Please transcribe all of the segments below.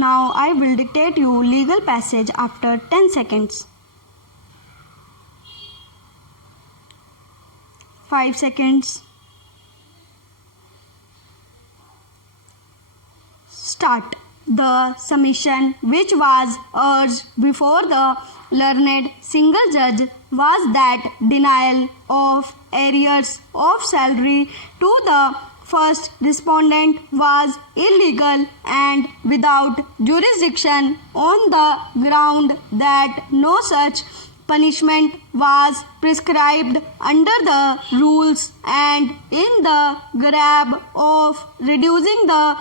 Now I will dictate you legal passage after 10 seconds. 5 seconds. Start. The submission which was urged before the learned single judge was that denial of arrears of salary to the first respondent was illegal and without jurisdiction on the ground that no such punishment was prescribed under the rules, and in the grab of reducing the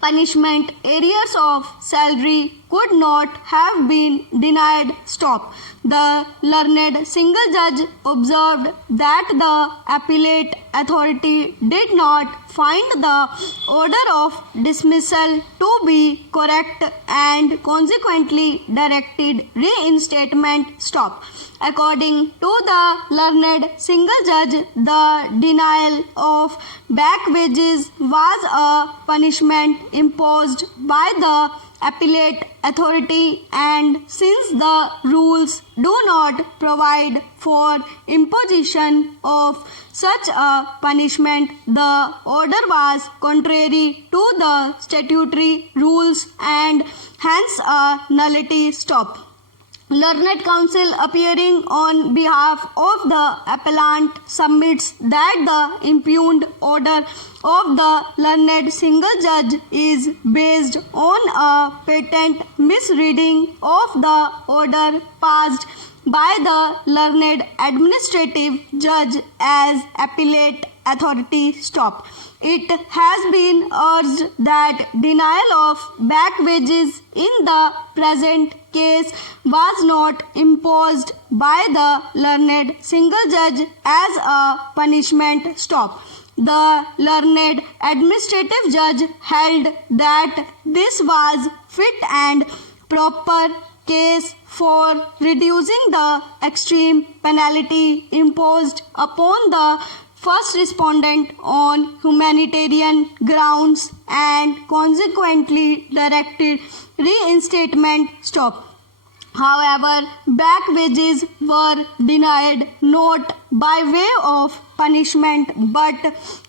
punishment, arrears of salary could not have been denied. Stop. The learned single judge observed that the appellate authority did not find the order of dismissal to be correct and consequently directed reinstatement. Stop. According to the learned single judge, the denial of back wages was a punishment imposed by the appellate authority, and since the rules do not provide for imposition of such a punishment, the order was contrary to the statutory rules and hence a nullity. Stop. Learned counsel appearing on behalf of the appellant submits that the impugned order of the learned single judge is based on a patent misreading of the order passed by the learned administrative judge as appellate authority. Stop. It has been urged that denial of back wages in the present case was not imposed by the learned single judge as a punishment. Stop. The learned administrative judge held that this was fit and proper case for reducing the extreme penalty imposed upon the first respondent on humanitarian grounds and consequently directed reinstatement. Stop. However, back wages were denied not by way of punishment but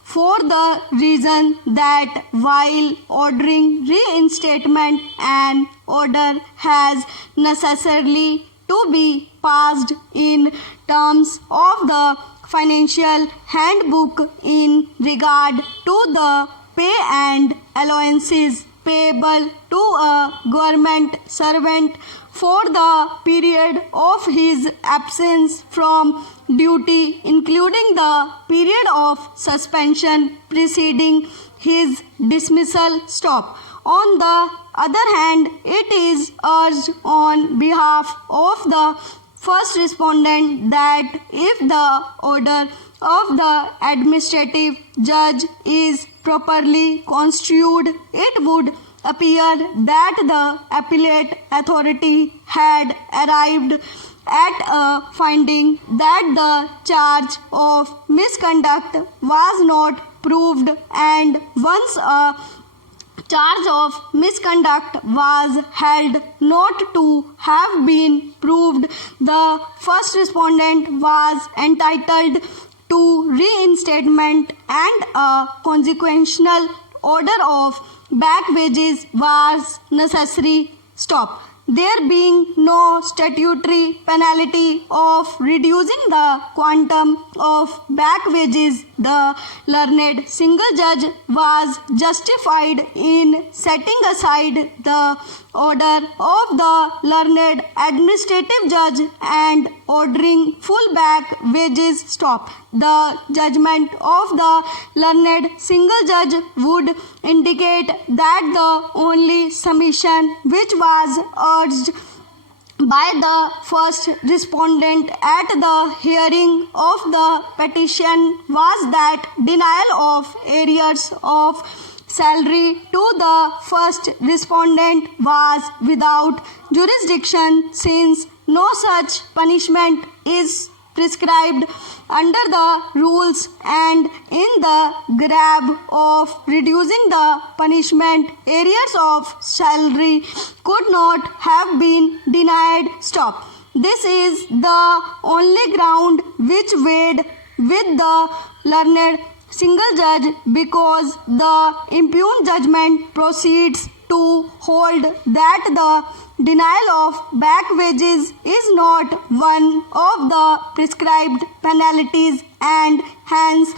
for the reason that while ordering reinstatement, an order has necessarily to be passed in terms of the financial handbook in regard to the pay and allowances payable to a government servant for the period of his absence from duty, including the period of suspension preceding his dismissal. Stop. On the other hand, it is urged on behalf of the first respondent that if the order of the administrative judge is properly construed, it would appear that the appellate authority had arrived at a finding that the charge of misconduct was not proved, and once a charge of misconduct was held not to have been proved, the first respondent was entitled to reinstatement and a consequential order of back wages was necessary. Stop. There being no statutory penalty of reducing the quantum of back wages, the learned single judge was justified in setting aside the order of the learned administrative judge and ordering full back wages. Stop. The judgment of the learned single judge would indicate that the only submission which was urged by the first respondent at the hearing of the petition was that denial of arrears of salary to the first respondent was without jurisdiction, since no such punishment is prescribed under the rules, and in the grab of reducing the punishment, arrears of salary could not have been denied. Stop. This is the only ground which weighed with the learned single judge, because the impugned judgment proceeds to hold that the denial of back wages is not one of the prescribed penalties and hence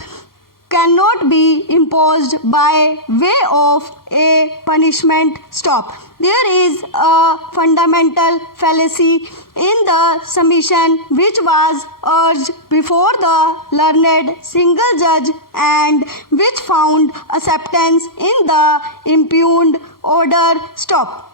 cannot be imposed by way of a punishment. Stop. There is a fundamental fallacy in the submission which was urged before the learned single judge and which found acceptance in the impugned order. Stop.